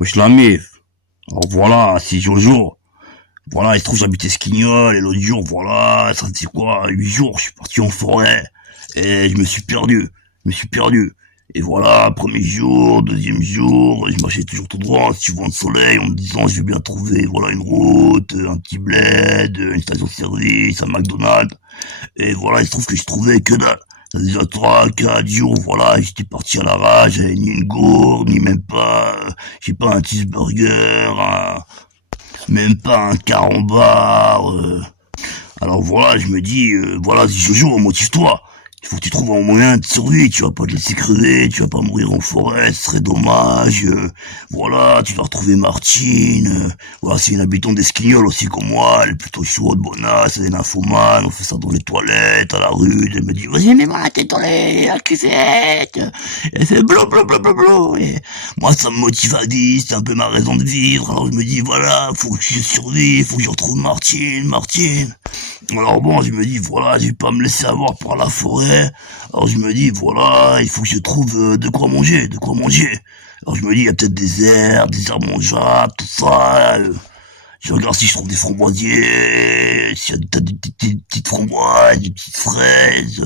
Wesh la mif. Alors voilà, c'est Jojo. Voilà, il se trouve j'habitais Esquignol et l'autre jour, voilà, ça fait quoi, 8 jours, je suis parti en forêt et je me suis perdu. Je me suis perdu. Et voilà, premier jour, deuxième jour, je marchais toujours tout droit, suivant le soleil, en me disant je vais bien trouver, voilà, une route, un petit bled, une station-service, un McDonald's. Et voilà, il se trouve que je trouvais que dalle. Ça faisait déjà 3, 4 jours, voilà, j'étais parti à l'arrache, j'avais ni une gourde, ni même pas, je sais pas, un cheeseburger, même pas un carambar. Alors voilà, je me dis, voilà, si Jojo, motive-toi. Il faut que tu trouves un moyen de survie, tu vas pas te laisser crever, tu vas pas mourir en forêt, ce serait dommage. Voilà, tu dois retrouver Martine. Voilà, c'est une habitante d'Esquignol aussi comme moi, elle est plutôt chaude, bonasse, elle est nymphomane, on fait ça dans les toilettes, à la rue, elle me dit, vas-y, mets-moi la tête dans la cuvette. Et elle fait blablabla. Et moi, ça me motive à dire, c'est un peu ma raison de vivre, alors je me dis, voilà, faut que je survive, faut que je retrouve Martine. Alors bon, je me dis, voilà, je vais pas me laisser avoir par la forêt. Alors je me dis, voilà, il faut que je trouve de quoi manger, de quoi manger. Alors je me dis, il y a peut-être des herbes mangeables, tout ça. Je regarde si je trouve des framboisiers, s'il y a peut-être des petites framboises, des petites fraises.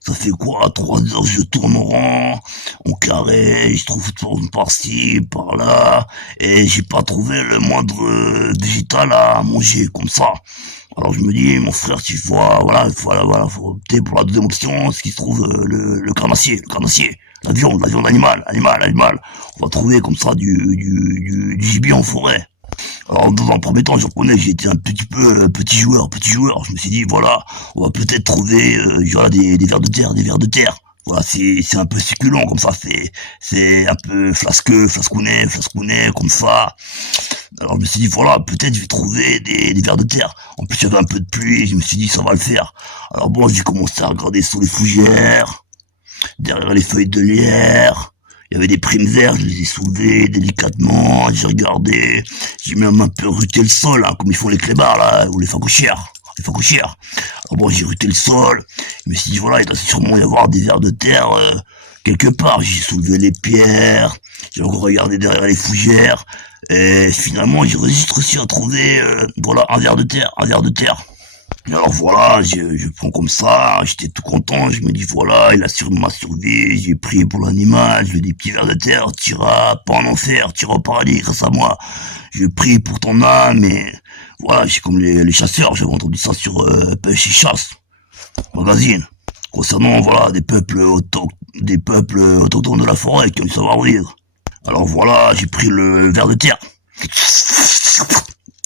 Ça fait quoi, 3 heures, je tourne en rang, en carré, je trouve tout par-ci, par-là. Et j'ai pas trouvé le moindre végétal à manger, comme ça. Alors je me dis, mon frère, tu vois, voilà, faut opter pour la deuxième option, ce qui se trouve, le carnassier, la viande animale. On va trouver comme ça du gibier en forêt. Alors dans un premier temps, je reconnais que j'étais un petit peu petit joueur. Je me suis dit, voilà, on va peut-être trouver, voilà, des vers de terre, Voilà, c'est un peu succulent comme ça, c'est un peu flascounet, comme ça. Alors je me suis dit, voilà, peut-être je vais trouver des vers de terre. En plus, il y avait un peu de pluie, je me suis dit, ça va le faire. Alors bon, j'ai commencé à regarder sous les fougères, derrière les feuilles de lierre. Il y avait des primes vertes, je les ai soulevées délicatement, j'ai regardé, j'ai même un peu ruté le sol, hein, comme ils font les clébards, là, ou les facochères. Alors bon, j'ai ruté le sol, je me suis dit, voilà, il doit sûrement y avoir des vers de terre, quelque part. J'ai soulevé les pierres, j'ai encore regardé derrière les fougères, et finalement, j'ai réussi à trouver, voilà, un ver de terre. Alors voilà, je prends comme ça, j'étais tout content, je me dis voilà, il assure ma survie, j'ai prié pour l'animal, je lui ai des petits vers de terre, t'iras pas en enfer, t'iras au paradis grâce à moi. Je prie pour ton âme et voilà, j'ai comme les chasseurs, j'avais entendu ça sur Pêche et Chasse, magazine, concernant voilà des peuples autochtones de la forêt qui ont du savoir-vivre. Alors voilà, j'ai pris le ver de terre.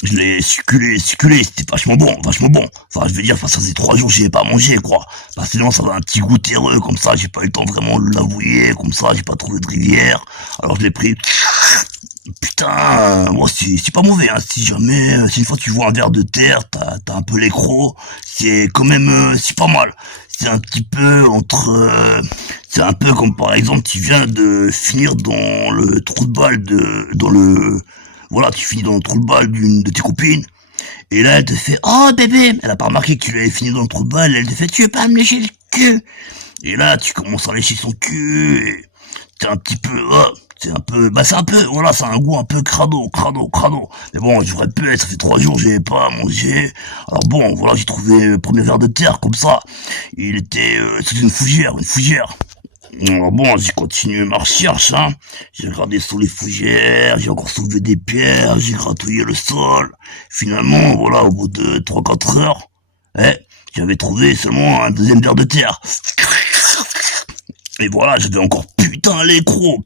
Je l'ai succulé, c'était vachement bon. Enfin, je veux dire, ça faisait 3 jours que j'avais pas mangé, quoi. Parce que sinon, ça avait un petit goût terreux, comme ça, j'ai pas eu le temps vraiment de l'avouer, comme ça, j'ai pas trouvé de rivière. Alors je l'ai pris. Putain, moi, c'est pas mauvais, hein. Si jamais, si une fois tu vois un ver de terre, t'as un peu les crocs, c'est quand même, c'est pas mal. C'est un petit peu c'est un peu comme par exemple, tu viens de finir dans le trou de balle voilà, tu finis dans le trou de balle d'une de tes copines, et là, elle te fait, oh bébé, elle a pas remarqué que tu l'avais fini dans le trou de balle, elle te fait, tu veux pas me lécher le cul? Et là, tu commences à lécher son cul, et t'es un petit peu, c'est un peu, voilà, c'est un goût un peu crado. Mais bon, je répète, ça fait 3 jours que j'avais pas mangé. Alors bon, voilà, j'ai trouvé le premier ver de terre, comme ça. Il était, c'était une fougère. Alors bon, j'ai continué ma recherche, hein. J'ai regardé sous les fougères, j'ai encore soulevé des pierres, j'ai gratouillé le sol. Finalement, voilà, au bout de 3, 4 heures, j'avais trouvé seulement un deuxième ver de terre. Et voilà, j'avais encore putain les crocs,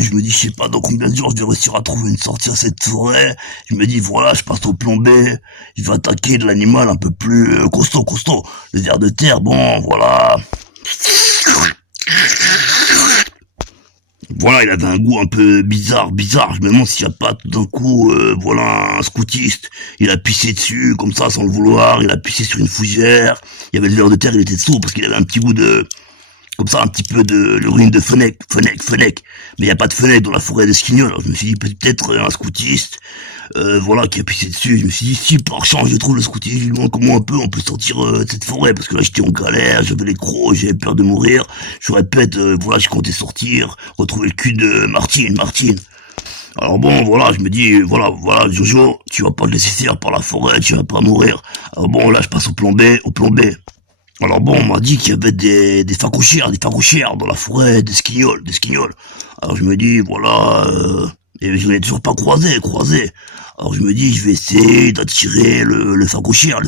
et je me dis, je sais pas dans combien de jours je vais réussir à trouver une sortie à cette forêt. Je me dis, voilà, je passe au plan B, je vais attaquer de l'animal un peu plus costaud. Le ver de terre, bon, voilà. Voilà, il avait un goût un peu bizarre. Je me demande s'il n'y a pas tout d'un coup, voilà, un scoutiste. Il a pissé dessus, comme ça, sans le vouloir. Il a pissé sur une fougère. Il y avait le ver de terre, il était dessous parce qu'il avait un petit goût de, comme ça, un petit peu de l'urine de fenec. Mais il n'y a pas de fenêtre dans la forêt d'Esquignol. Alors je me suis dit peut-être un scoutiste, voilà, qui a pissé dessus. Je me suis dit, si par chance je trouve le scoutiste, je lui demande comment on peut sortir de cette forêt, parce que là j'étais en galère, j'avais les crocs, j'avais peur de mourir. Je répète, voilà, je comptais sortir, retrouver le cul de Martine. Alors bon, voilà, je me dis, voilà, Jojo, tu vas pas te laisser faire par la forêt, tu vas pas mourir. Alors bon, là, je passe au plan B. Alors bon, on m'a dit qu'il y avait des facochères dans la forêt, des squignols. Alors je me dis, voilà, et je n'ai toujours pas croisé. Alors je me dis, je vais essayer d'attirer le facochère.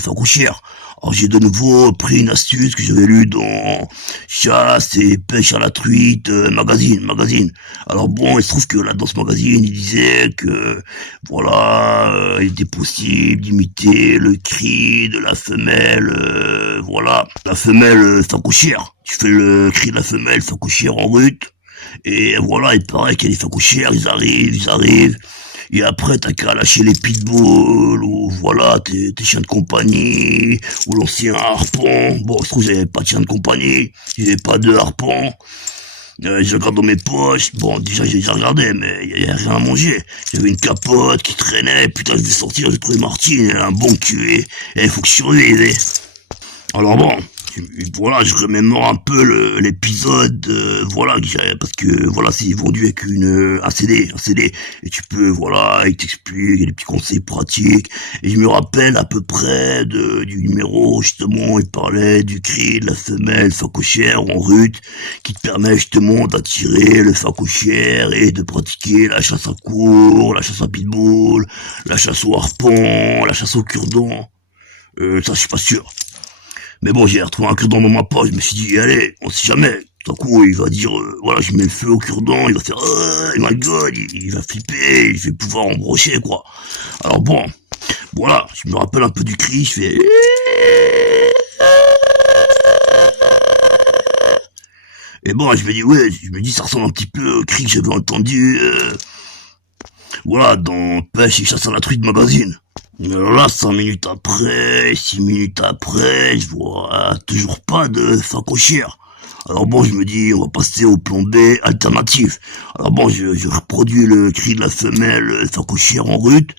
Alors j'ai de nouveau pris une astuce que j'avais lue dans Chasse et pêche à la truite, magazine. Alors bon, il se trouve que là dans ce magazine, il disait que voilà, il était possible d'imiter le cri de la femelle, voilà, la femelle facochère. Tu fais le cri de la femelle facochère en rut, et voilà, il paraît qu'il y a des facochères, ils arrivent. Et après, t'as qu'à lâcher les pitbulls, ou voilà, tes chiens de compagnie, ou l'ancien harpon. Bon, je trouve que j'avais pas de chien de compagnie, j'avais pas de harpon. Je regarde dans mes poches, bon, déjà j'ai déjà regardé, mais il y a rien à manger. J'avais une capote qui traînait, putain, je vais sortir, j'ai trouvé Martine, elle a un bon cul, et il faut que je survive, Alors bon, voilà, je remémore un peu l'épisode, voilà, parce que voilà, c'est vendu avec un CD, et tu peux, voilà, il t'explique, il y a des petits conseils pratiques, et je me rappelle à peu près du numéro, justement, il parlait du cri de la femelle facochère en rut, qui te permet justement d'attirer le facochère et de pratiquer la chasse à courre, la chasse à pitbull, la chasse au harpon, la chasse au cure-dent, ça je suis pas sûr. Mais bon, j'ai retrouvé un cure-dent dans ma poche, je me suis dit, allez, on sait jamais. Tout à coup, il va dire, voilà, je mets le feu au cure-dent, il va faire, oh my god, il va flipper, je vais pouvoir embrocher, quoi. Alors bon, voilà, je me rappelle un peu du cri, je fais... Et bon, je me dis, ouais, ça ressemble un petit peu au cri que j'avais entendu, voilà, dans Pêche et chasse à la truite magazine. Alors là, 5 minutes après, 6 minutes après, je vois toujours pas de facochère. Alors bon, je me dis, on va passer au plan B alternatif. Alors bon, je reproduis le cri de la femelle facochère en rut.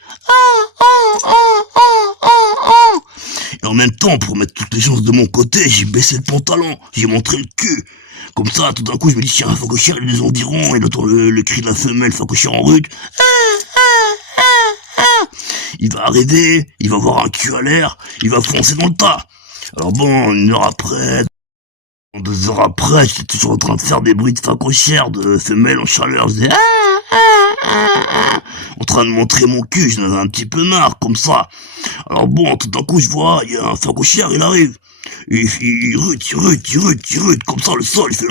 Et en même temps, pour mettre toutes les chances de mon côté, j'ai baissé le pantalon, j'ai montré le cul. Comme ça, tout d'un coup, je me dis, si y a un facochère, il est environ, il entend le cri de la femelle facochère en rut. Il va arriver, il va avoir un cul à l'air, il va foncer dans le tas. Alors bon, 1 heure après, 2 heures après, j'étais toujours en train de faire des bruits de facochère, de femelles en chaleur. Je disais en train de montrer mon cul, j'en avais un petit peu marre, comme ça. Alors bon, tout d'un coup, je vois, il y a un facochère, il arrive. Il rute, comme ça, le sol, il fait...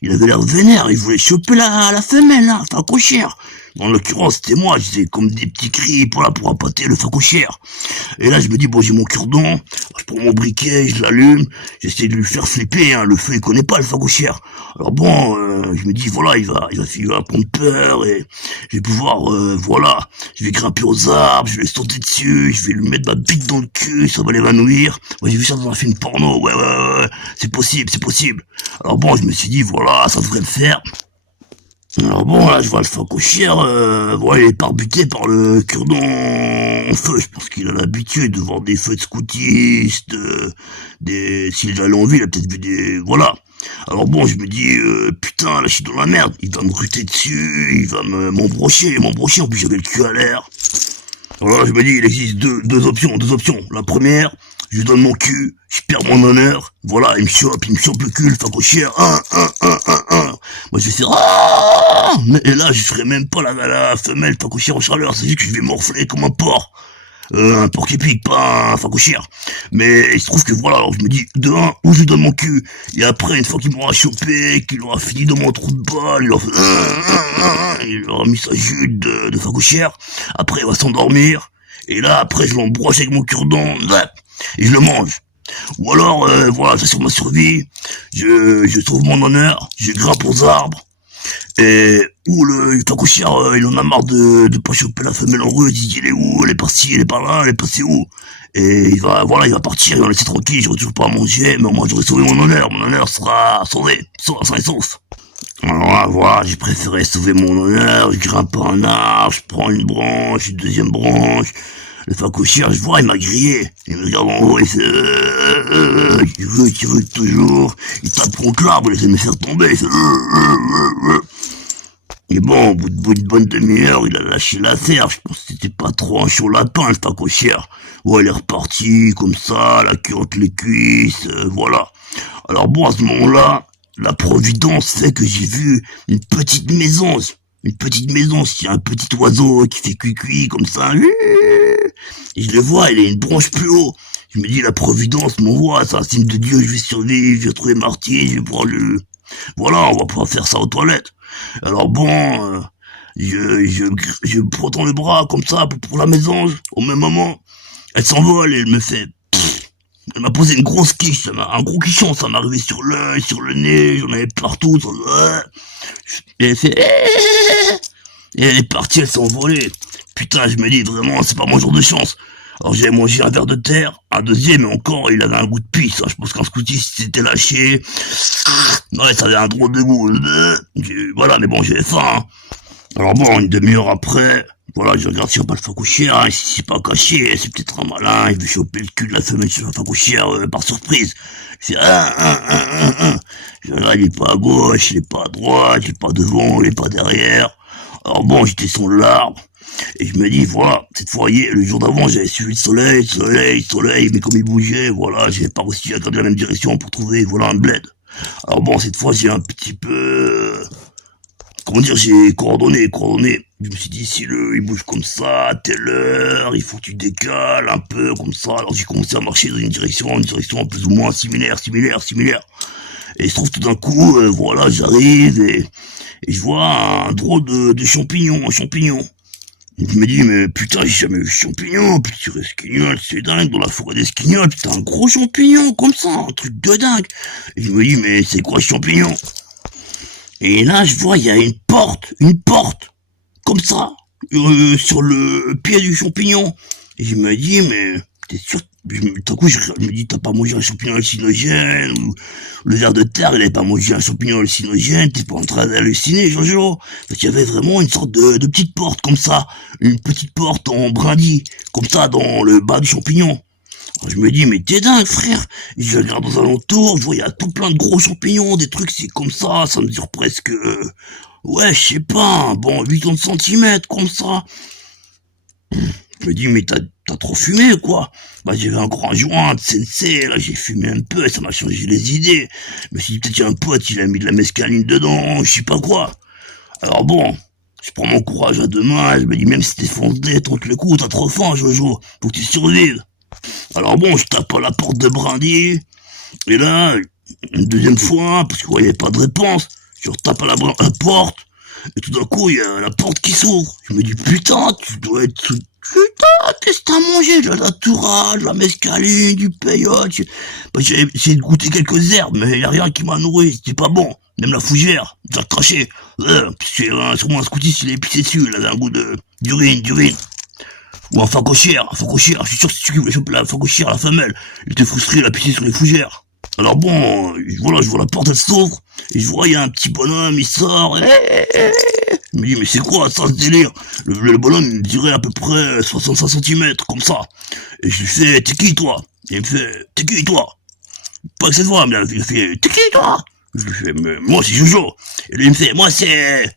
Il avait l'air vénère, il voulait choper la femelle, là, facochère. En l'occurrence, c'était moi, je faisais comme des petits cris pour appâter le facochère. Et là, je me dis, bon, j'ai mon cure-dent, je prends mon briquet, je l'allume, j'essaie de lui faire flipper, le feu, il connaît pas le facochère. Alors bon, je me dis, voilà, il va prendre peur, et je vais pouvoir, voilà, je vais grimper aux arbres, je vais sauter dessus, je vais lui mettre ma bite dans le cul, ça va l'évanouir. Moi, j'ai vu ça dans un film porno, ouais, c'est possible. Alors bon, je me suis dit, voilà, ça devrait le faire. Alors bon, là, je vois le facochère, voilà, il est parbuté par le cure-dent en feu. Je pense qu'il a l'habitude de voir des feux de scoutistes, s'il a l'envie, il a peut-être vu des... Voilà. Alors bon, je me dis, putain, là, je suis dans la merde. Il va me ruter dessus, il va m'embrocher. En plus, j'avais le cul à l'air. Alors là, je me dis, il existe deux options. La première, je lui donne mon cul, je perds mon honneur, voilà, il me chope le cul, le facochère, Moi, je vais faire, et là, je ferai même pas la femelle facochère en chaleur, c'est juste que je vais morfler comme un porc. Un porc épic, pas un facochère. Mais il se trouve que voilà, alors je me dis, de un, où je lui donne mon cul, et après, une fois qu'il m'aura chopé, qu'il aura fini dans mon trou de balle, il aura mis sa jute de facochère, après il va s'endormir, et là, après, je l'embroche avec mon cure-dent, et je le mange. Ou alors, voilà, c'est sur ma survie, je trouve mon honneur, je grimpe aux arbres, et où le facochère, il en a marre de pas choper la femelle en rue, il dit, il est où, elle est par-ci, elle est par-là, elle est passée où, et il va partir, il va laisser tranquille, j'aurai toujours pas à manger, mais moi j'aurai sauvé mon honneur sera sauvé, sain et sauf. Alors là, voilà, j'ai préféré sauver mon honneur, je grimpe un arbre, je prends une branche, une deuxième branche, le facochère, je vois, il m'a grillé. Il me regarde en haut, il fait il rute toujours. Il tape contre l'arbre, il essaie de me faire tomber, il fait Et bon, au bout d'une bonne demi-heure, il a lâché l'affaire. Je pense que c'était pas trop un chaud lapin, le facochère. Ouais, il est reparti, comme ça, la queue entre les cuisses, voilà. Alors bon, à ce moment-là, la providence fait que j'ai vu une petite maison. Une petite maison, il y a un petit oiseau qui fait cuicui, comme ça. Et je le vois, il a une branche plus haut. Je me dis, la providence m'envoie, c'est un signe de Dieu, je vais survivre, je vais trouver Marty, je vais pouvoir le... Voilà, on va pouvoir faire ça aux toilettes. Alors bon, je prends le bras comme ça pour la mésange. Au même moment, elle s'envole et elle me fait... Elle m'a posé une grosse quiche, un gros quichon, ça m'est arrivé sur l'œil, sur le nez, j'en avais partout. Et elle fait... Et elle est partie, elle s'est envolée. Putain, je me dis vraiment, c'est pas mon jour de chance. Alors j'ai mangé un verre de terre, un deuxième, et encore, il avait un goût de pisse. Je pense qu'un scoutis s'était lâché. Ouais, ça avait un drôle de goût. Voilà, mais bon, j'avais faim. Hein. Alors bon, une demi-heure après, voilà, je regarde s'il n'y a pas le facochère, hein, si c'est pas caché, c'est peut-être un malin, il veut choper le cul de la femelle sur le facochère par surprise. Je fais Je regarde, il est pas à gauche, il est pas à droite, il est pas devant, il est pas derrière. Alors bon, j'étais sur l'arbre, et je me dis, voilà, cette fois, le jour d'avant, j'avais suivi le soleil, mais comme il bougeait, voilà, j'avais pas réussi à regarder la même direction pour trouver, voilà, un bled. Alors bon, cette fois, j'ai un petit peu... Comment dire, j'ai coordonné. Je me suis dit, si il bouge comme ça, à telle heure, il faut que tu décales un peu, comme ça. Alors j'ai commencé à marcher dans une direction plus ou moins similaire. Et il se trouve tout d'un coup, voilà, j'arrive et je vois un drôle de champignon, un champignon. Et je me dis, mais putain, j'ai jamais vu champignon, petit esquignol, c'est dingue, dans la forêt d'esquignol, putain, un gros champignon, comme ça, un truc de dingue. Et je me dis, mais c'est quoi ce champignon? Et là, je vois, il y a une porte, comme ça, sur le pied du champignon. Et je me dis, mais t'es sûr? D'un coup, je me dis, t'as pas mangé un champignon hallucinogène, ou le ver de terre, il avait pas mangé un champignon hallucinogène, t'es pas en train d'halluciner, Jojo. Parce qu'il y avait vraiment une sorte de petite porte, comme ça, une petite porte en brindille, comme ça, dans le bas du champignon. Alors, je me dis, mais t'es dingue, frère. Et je regarde aux alentours, je vois, il y a tout plein de gros champignons, des trucs, c'est comme ça mesure presque, ouais, je sais pas, bon, 80 centimètres, comme ça. Je me dis, mais t'as trop fumé, quoi. Bah, j'avais un grand joint de sensei, là, j'ai fumé un peu, et ça m'a changé les idées. Je me suis dit, peut-être qu'il y a un pote, il a mis de la mescaline dedans, je sais pas quoi. Alors bon, je prends mon courage à deux mains, je me dis, même si t'es foncé, tente le coup, t'as trop faim, Jojo, faut que tu survives. Alors bon, je tape à la porte de brindille, et là, une deuxième fois, parce qu'il n'y avait pas de réponse, je retape à la porte, et tout d'un coup, il y a la porte qui s'ouvre. Je me dis, putain, tu dois être sous... Putain, qu'est-ce que t'as mangé? De la natura, de la mescaline, du peyote. Bah, j'ai essayé de goûter quelques herbes, mais il n'y a rien qui m'a nourri, c'était pas bon. Même la fougère, j'ai craché. C'est sûrement un scoutis, il est pissé dessus, il avait un goût d'urine. Ou un facochère, je suis sûr que si tu voulais choper la facochère, la femelle, il te frustrait la pisser sur les fougères. Alors bon, voilà, je vois la porte, elle s'ouvre, et je vois, il y a un petit bonhomme, il sort, je me dis, mais c'est quoi ça, ce délire? Le bonhomme, il me dirait à peu près 65 centimètres, comme ça. Et je lui fais, t'es qui, toi? Et il me fait, t'es qui, toi? Pas que cette fois, mais il me fait, t'es qui, toi? Je lui fais, mais moi, c'est Jojo. Et lui, il me fait, moi, c'est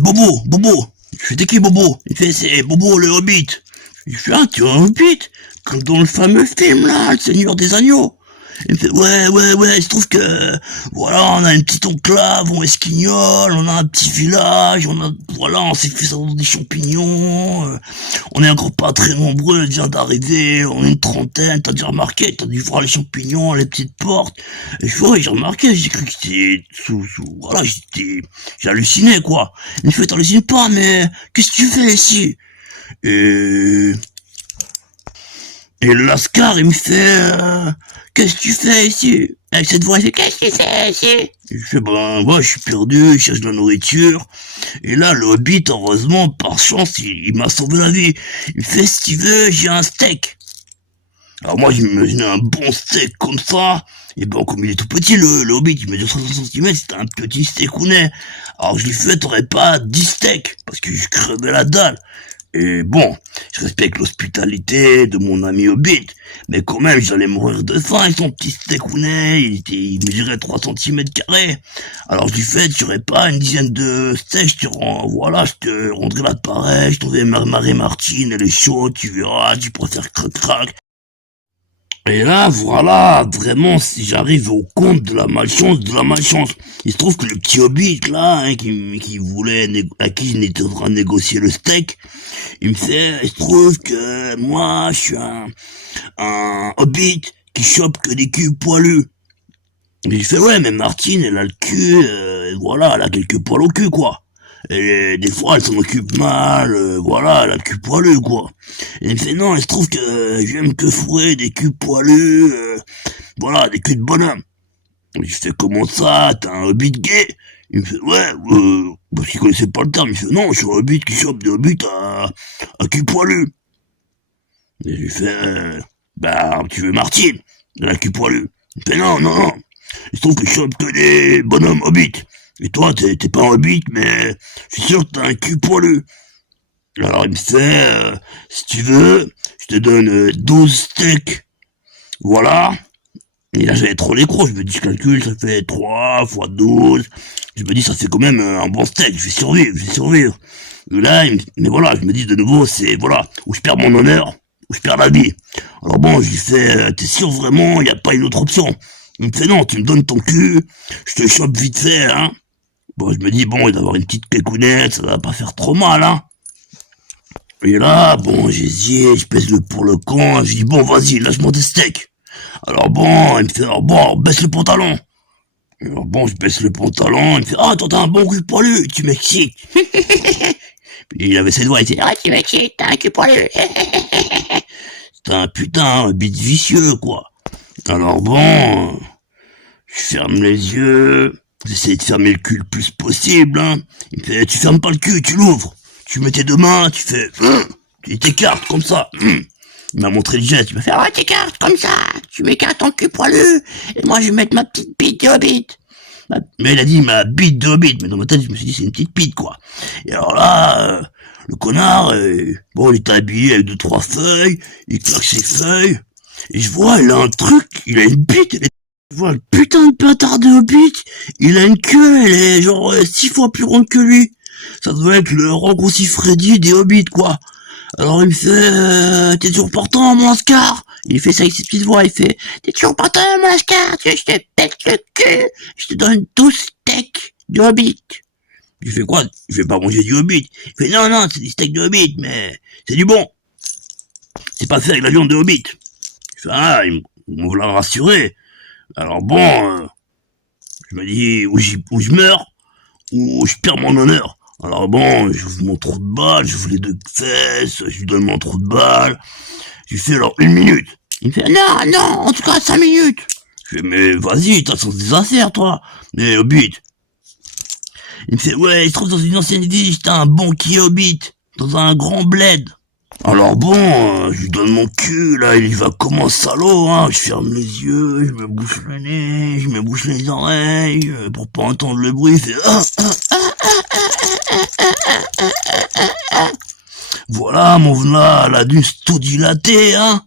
Bobo. Je fais, t'es qui, Bobo? Il fait, c'est Bobo le Hobbit. Je fais, ah, tu es un Hobbit? Comme dans le fameux film, là, le Seigneur des Agneaux. Il me fait, ouais, il se trouve que, voilà, on a une petite enclave, on esquignole, on a un petit village, on s'est fait ça dans des champignons, on est encore pas très nombreux, vient d'arriver, on est une trentaine, t'as dû remarquer, t'as dû voir les champignons, les petites portes. Et je fais, ouais, j'ai remarqué, j'ai cru que c'était voilà, j'ai halluciné, quoi. Il me fait, t'hallucines pas, mais, qu'est-ce que tu fais ici? Et le lascar, il me fait, qu'est-ce que tu fais ici? Avec cette voix, il fait, qu'est-ce que tu fais ici? Je fais, ben, moi, je suis perdu, je cherche de la nourriture. Et là, le Hobbit, heureusement, par chance, il m'a sauvé la vie. Il fait, si tu veux, j'ai un steak. Alors moi, j'imaginais un bon steak comme ça. Et bon, comme il est tout petit, le Hobbit, il mesure 60 cm, c'était un petit steakounet. Alors je lui fais, t'aurais pas 10 steaks? Parce que je crevais la dalle. Et bon, je respecte l'hospitalité de mon ami Hobbit, mais quand même, j'allais mourir de faim avec son petit steakounet, il mesurait 3 centimètres carrés. Alors je lui fais, tu aurais pas une dizaine de steaks, voilà, je te rendrai l'appareil, je t'enverrai Marie-Martine, elle est chaude, tu verras, tu préfères crac-crac. Et là, voilà, vraiment, si j'arrive au compte de la malchance, de la malchance. Il se trouve que le petit Hobbit, là, hein, qui voulait, à qui je n'étais en train de négocier le steak, il me fait, il se trouve que moi, je suis un Hobbit qui chope que des culs poilus. Et il fait, ouais, mais Martine, elle a le cul, voilà, elle a quelques poils au cul, quoi. Et des fois, elle s'en occupe mal, voilà, elle a le cul poilu, quoi. Et il me fait, non, il se trouve que j'aime que fourrer des culs poilus, voilà, des culs de bonhomme. Et je fais, comment ça, t'as un hobbit gay? Il me fait, ouais, parce qu'il connaissait pas le terme. Il me fait, non, je suis un hobbit qui chope des hobbits à cul poilu. Et je lui fais, bah, tu veux Martine, elle a le cul poilu. Il me fait, non, non, non. Il se trouve que je chope que des bonhommes hobbits. Et toi, t'es pas un hobbit, mais je suis sûr que t'as un cul poilu. Alors il me fait, si tu veux, je te donne 12 steaks. Voilà. Et là j'avais trop les crocs, je me dis je calcule, ça fait 3 fois 12. Je me dis ça fait quand même un bon steak, je vais survivre, je vais survivre. Et là, mais voilà, je me dis de nouveau, c'est voilà, où je perds mon honneur, où je perds la vie. Alors bon, je lui fais, t'es sûr vraiment, il n'y a pas une autre option? Il me fait non, tu me donnes ton cul, je te chope vite fait, hein. Bon, je me dis, bon, il doit avoir une petite pécounette, ça va pas faire trop mal, hein. Et là, bon, j'hésite, je pèse le pour le con, je dis, bon, vas-y, lâche-moi des steaks. Alors bon, il me fait, alors bon, baisse le pantalon. Alors bon, je baisse le pantalon, il me fait, ah, toi, t'as un bon cul poilu, tu m'excites. Puis il avait ses doigts, il dit, ah, tu m'excites, t'as un cul poilu. C'était un putain, un bite vicieux, quoi. Alors bon, je ferme les yeux, j'essaie de fermer le cul le plus possible, hein. Il me fait, tu fermes pas le cul, tu l'ouvres. Tu mets tes deux mains, tu fais, tu t'écartes comme ça. Il m'a montré le geste, il m'a fait, ah, t'écartes comme ça, tu m'écartes ton cul poilu, et moi je vais mettre ma petite bite de hobbit. Mais il a dit ma bite de hobbit, mais dans ma tête je me suis dit c'est une petite bite, quoi. Et alors là, le connard, bon, il était habillé avec 2-3 feuilles, il claque ses feuilles, et je vois, il a un truc, il a une bite, je vois le putain de bâtard de hobbit, il a une queue, elle est genre 6 fois plus ronde que lui. Ça doit être le raccourci Freddy des hobbits, quoi. Alors il me fait, t'es toujours partant, mon Ascar? Il fait ça avec ses petites voix, il fait, t'es toujours partant, mon Ascar? Tu veux que je te pète le cul? Je te donne 12 steaks de hobbit. Je fais quoi? Je vais pas manger du hobbit. Il fait, non, non, c'est des steaks de hobbit, mais c'est du bon. C'est pas fait avec la viande de hobbit. Je fais, ah, ils m'ont voulu rassurer. Alors bon, je me dis, où je meurs, ou je perds mon honneur. Alors bon, j'ouvre mon trou de balle, j'ouvre les deux fesses, je lui donne mon trou de balle. Je lui fais alors 1 minute. Il me fait, non, non, en tout cas 5 minutes. Je fais, mais vas-y, t'as sens des affaires, toi. Mais Hobbit. Il me fait, ouais, il se trouve dans une ancienne ville, j'étais un bon qui Hobbit, dans un grand bled. Alors bon, je lui donne mon cul, là, il y va comme un salaud, hein. Je ferme les yeux, je me bouche le nez, je me bouche les oreilles, pour pas entendre le bruit, il fait, voilà, mon v'là, la dû tout dilaté, hein.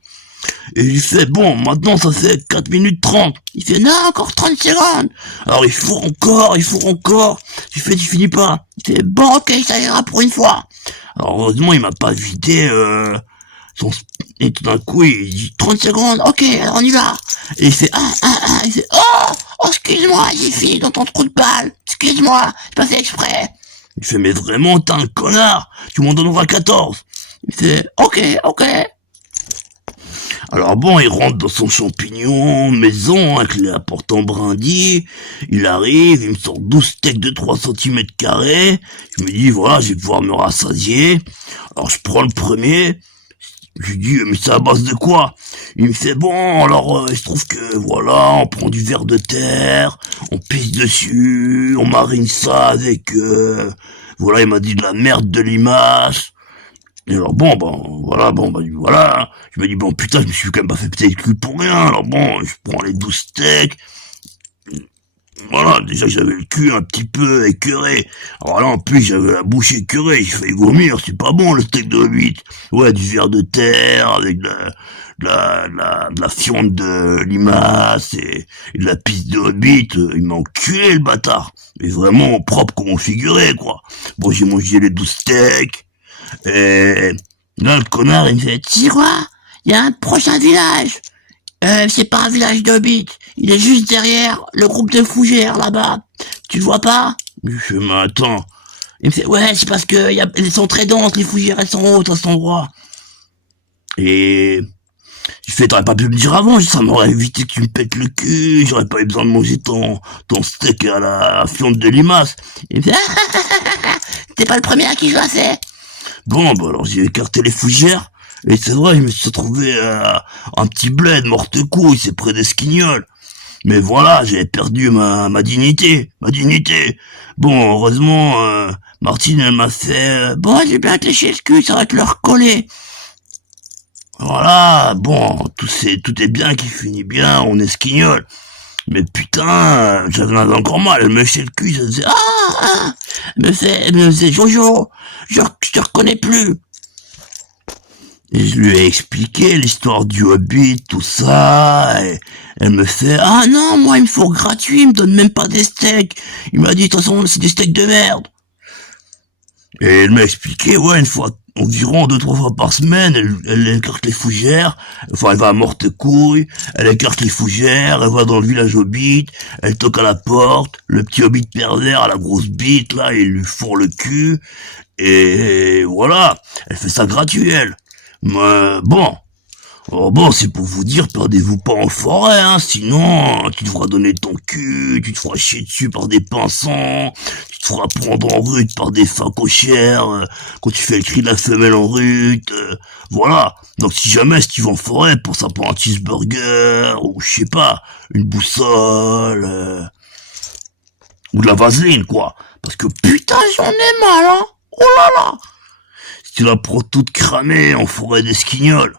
Et il fait, bon, maintenant ça fait 4 minutes 30. Il fait, non, encore 30 secondes. Alors il fourre encore, il fourre encore. Je fais, tu finis pas. Il fait, bon, ok, ça ira pour une fois. Alors heureusement, il m'a pas vidé, et tout d'un coup, il dit, 30 secondes, ok, alors on y va. Et il fait, il fait, oh, excuse-moi, j'ai fini dans ton trou de balle. Excuse-moi, j'ai pas fait exprès. Il fait, mais vraiment, t'es un connard. Tu m'en donneras 14. Il fait, ok. Alors bon, il rentre dans son champignon maison avec la porte en brindille. Il arrive, il me sort 12 steaks de 3 centimètres carrés. Je me dis, voilà, je vais pouvoir me rassasier. Alors je prends le premier. Je lui dis, mais c'est à base de quoi? Il me fait, bon, alors il se trouve que, voilà, on prend du ver de terre, on pisse dessus, on marine ça avec, voilà, il m'a dit de la merde de limace. Et alors bon, voilà. Je me dis, bon, putain, je me suis quand même pas fait péter le cul pour rien. Alors bon, je prends les 12 steaks. Voilà, déjà j'avais le cul un petit peu écœuré. Alors là, en plus, j'avais la bouche écœurée, j'ai failli vomir, c'est pas bon le steak de hobbit. Ouais, du ver de terre, avec de la fiente de limace et de la pisse de hobbit, il m'a enculé le bâtard. Mais vraiment propre comme on figurait, quoi. Bon, j'ai mangé les 12 steaks, et là, le connard, il me fait, tu sais quoi? Il y a un prochain village. C'est pas un village d'hobbits. Il est juste derrière le groupe de fougères, là-bas. Tu le vois pas? Je fais, mais attends. Il me fait, ouais, c'est parce que elles sont très denses, les fougères, elles sont hautes à cet endroit. Et je fais, t'aurais pas pu me dire avant, ça m'aurait évité que tu me pètes le cul, j'aurais pas eu besoin de manger ton steak à la fiente de limace. Il me fait, t'es pas le premier à qui je la fais. Bon, bah alors j'ai écarté les fougères, et c'est vrai, je me suis trouvé un petit bled morte couille, c'est près d'Esquignoles. Mais voilà, j'avais perdu ma dignité, ma dignité. Bon, heureusement, Martine, elle m'a fait, bon, j'ai bien te lécher le cul, ça va te le recoller. Voilà, bon, tout est bien qui finit bien, on esquignole. Mais putain, j'avais encore mal, elle me léchait le cul, ça faisait, elle me faisait, Jojo, je te reconnais plus. Et je lui ai expliqué l'histoire du Hobbit, tout ça, et elle me fait, ah non, moi il me faut gratuit, il me donne même pas des steaks. Il m'a dit, de toute façon, c'est des steaks de merde. Et elle m'a expliqué, ouais, une fois, environ 2, 3 fois par semaine, elle écarte les fougères, enfin, elle va à morte couille, elle écarte les fougères, elle va dans le village Hobbit, elle toque à la porte, le petit Hobbit pervers à la grosse bite, là, il lui fourre le cul, et voilà, elle fait ça gratuit, elle. Mais bon, oh bon, c'est pour vous dire, perdez-vous pas en forêt, hein, sinon tu devras donner ton cul, tu te feras chier dessus par des pinsons, tu te feras prendre en rut par des facochères, quand tu fais le cri de la femelle en rut, voilà. Donc si tu vas en forêt, pour ça pour un cheeseburger, ou je sais pas, une boussole, ou de la vaseline, quoi. Parce que putain, j'en ai mal, hein. Oh là là. Si tu la prends toute cramée en forêt d'Esquignoles.